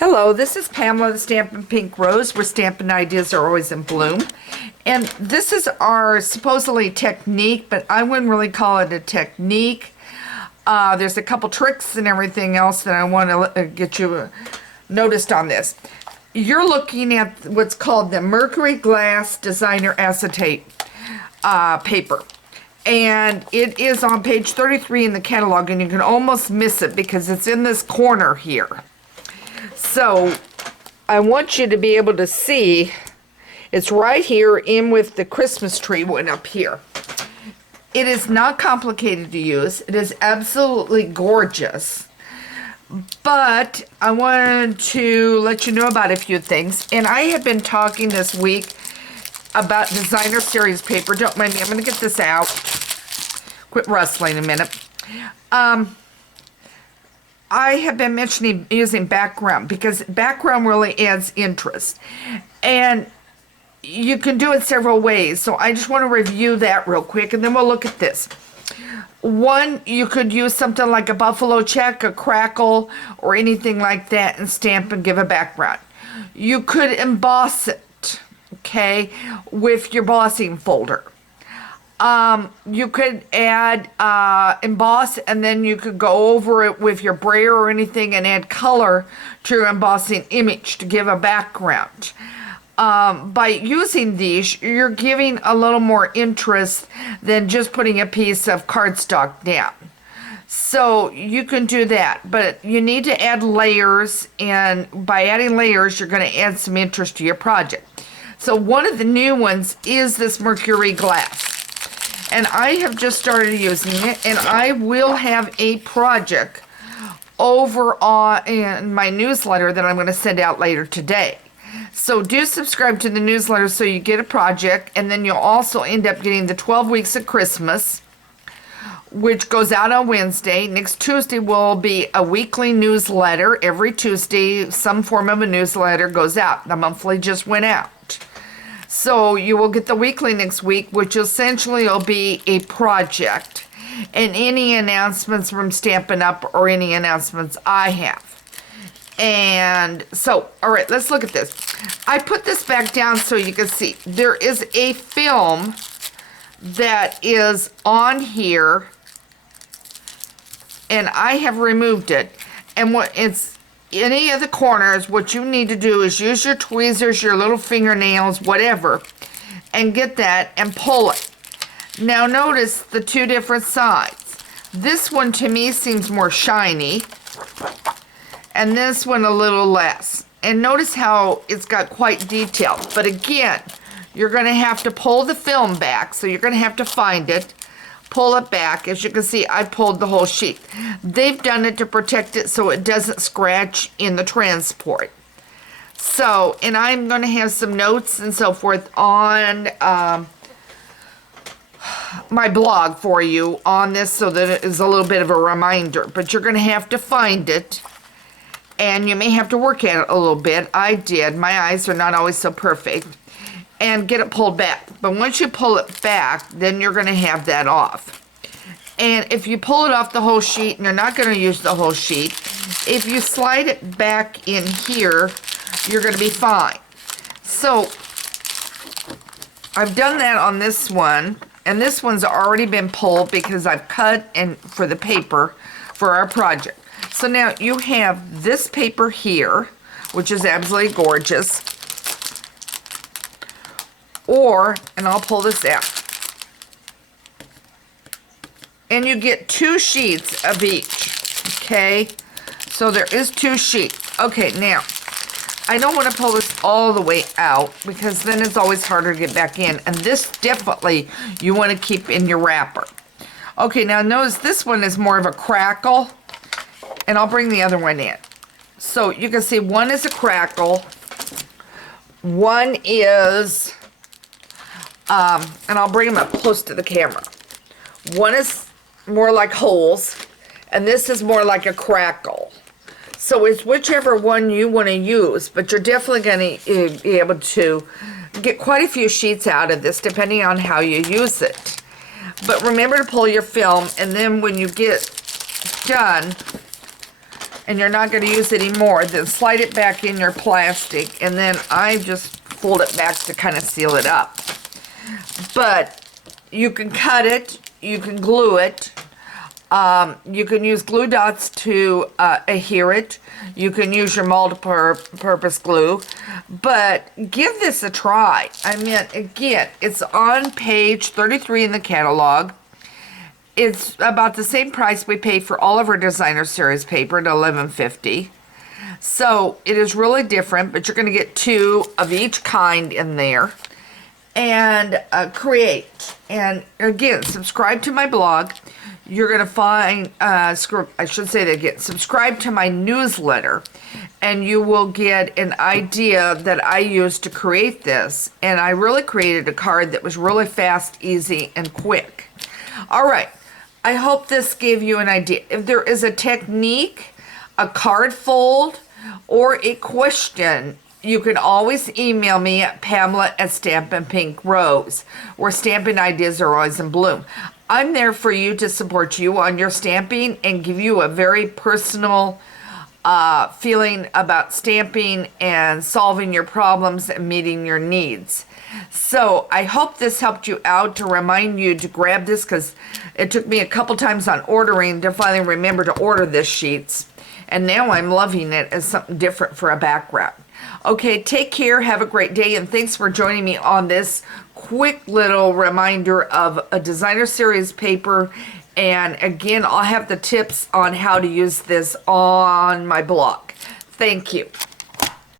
Hello, this is Pamela, the Stampin' Pink Rose, where Stampin' ideas are always in bloom. And this is our supposedly technique, but I wouldn't really call it a technique. There's a couple tricks and everything else that I want to get you noticed on this. You're looking at what's called the Mercury Glass Designer Acetate paper. And it is on page 33 in the catalog, and you can almost miss it because it's in this corner here. So I want you to be able to see it's right here in with the Christmas tree one up here. It is not complicated to use. It is absolutely gorgeous. But I wanted to let you know about a few things. And I have been talking this week about designer series paper. Don't mind me. I'm going to get this out. Quit rustling a minute. I have been mentioning using background because background really adds interest. And you can do it several ways. So I just want to review that real quick and then we'll look at this. One, you could use something like a buffalo check, a crackle, or anything like that and stamp and give a background. You could emboss it, okay, with your embossing folder. You could add emboss, and then you could go over it with your brayer or anything and add color to your embossing image to give a background. By using these, you're giving a little more interest than just putting a piece of cardstock down. So you can do that, but you need to add layers, and by adding layers, you're going to add some interest to your project. So one of the new ones is this Mercury Glass. And I have just started using it, and I will have a project over in my newsletter that I'm going to send out later today. So do subscribe to the newsletter so you get a project, and then you'll also end up getting the 12 Weeks of Christmas, which goes out on Wednesday. Next Tuesday will be a weekly newsletter. Every Tuesday, some form of a newsletter goes out. The monthly just went out. So you will get the weekly next week, which essentially will be a project and any announcements from Stampin' Up or any announcements I have. And so, all right, let's look at this. I put this back down so you can see. There is a film that is on here, and I have removed it. And what it's any of the corners, what you need to do is use your tweezers, your little fingernails, whatever, and get that and pull it. Now notice the two different sides. This one to me seems more shiny, and this one a little less. And notice how it's got quite detailed. But again, you're going to have to pull the film back, so you're going to have to find it. Pull it back. As you can see, I pulled the whole sheet. They've done it to protect it so it doesn't scratch in the transport. So, and I'm going to have some notes and so forth on my blog for you on this so that it is a little bit of a reminder. But you're going to have to find it, and you may have to work at it a little bit. I did. My eyes are not always so perfect. And get it pulled back. But once you pull it back, then you're going to have that off. And if you pull it off the whole sheet, and you're not going to use the whole sheet, if you slide it back in here, you're going to be fine. So, I've done that on this one, and this one's already been pulled because I've cut and for the paper for our project. So now you have this paper here, which is absolutely gorgeous. Or, and I'll pull this out. And you get 2 sheets of each, okay? So there is 2 sheets. Okay, now, I don't want to pull this all the way out because then it's always harder to get back in. And this definitely you want to keep in your wrapper. Okay, now notice this one is more of a crackle. And I'll bring the other one in. So you can see one is a crackle. One is... and I'll bring them up close to the camera. One is more like holes, and this is more like a crackle. So it's whichever one you want to use, but you're definitely going to be able to get quite a few sheets out of this, depending on how you use it. But remember to pull your film, and then when you get done, and you're not going to use it anymore, then slide it back in your plastic, and then I just fold it back to kind of seal it up. But you can cut it, you can glue it, you can use glue dots to adhere it, you can use your multi-purpose glue, but give this a try. I mean, again, it's on page 33 in the catalog. It's about the same price we pay for all of our designer series paper at $11.50. So it is really different, but you're going to get 2 of each kind in there. And create. And again, subscribe to my blog. You're going to find, I should say that again, subscribe to my newsletter, and you will get an idea that I used to create this. And I really created a card that was really fast, easy, and quick. All right. I hope this gave you an idea. If there is a technique, a card fold, or a question, you can always email me at Pamela@Stampin' Pink Rose, where stamping ideas are always in bloom. I'm there for you to support you on your stamping and give you a very personal feeling about stamping and solving your problems and meeting your needs. So I hope this helped you out, to remind you to grab this, because it took me a couple times on ordering to finally remember to order this sheets. And now I'm loving it as something different for a background. Okay, take care, have a great day, and thanks for joining me on this quick little reminder of a designer series paper. And again, I'll have the tips on how to use this on my blog. Thank you.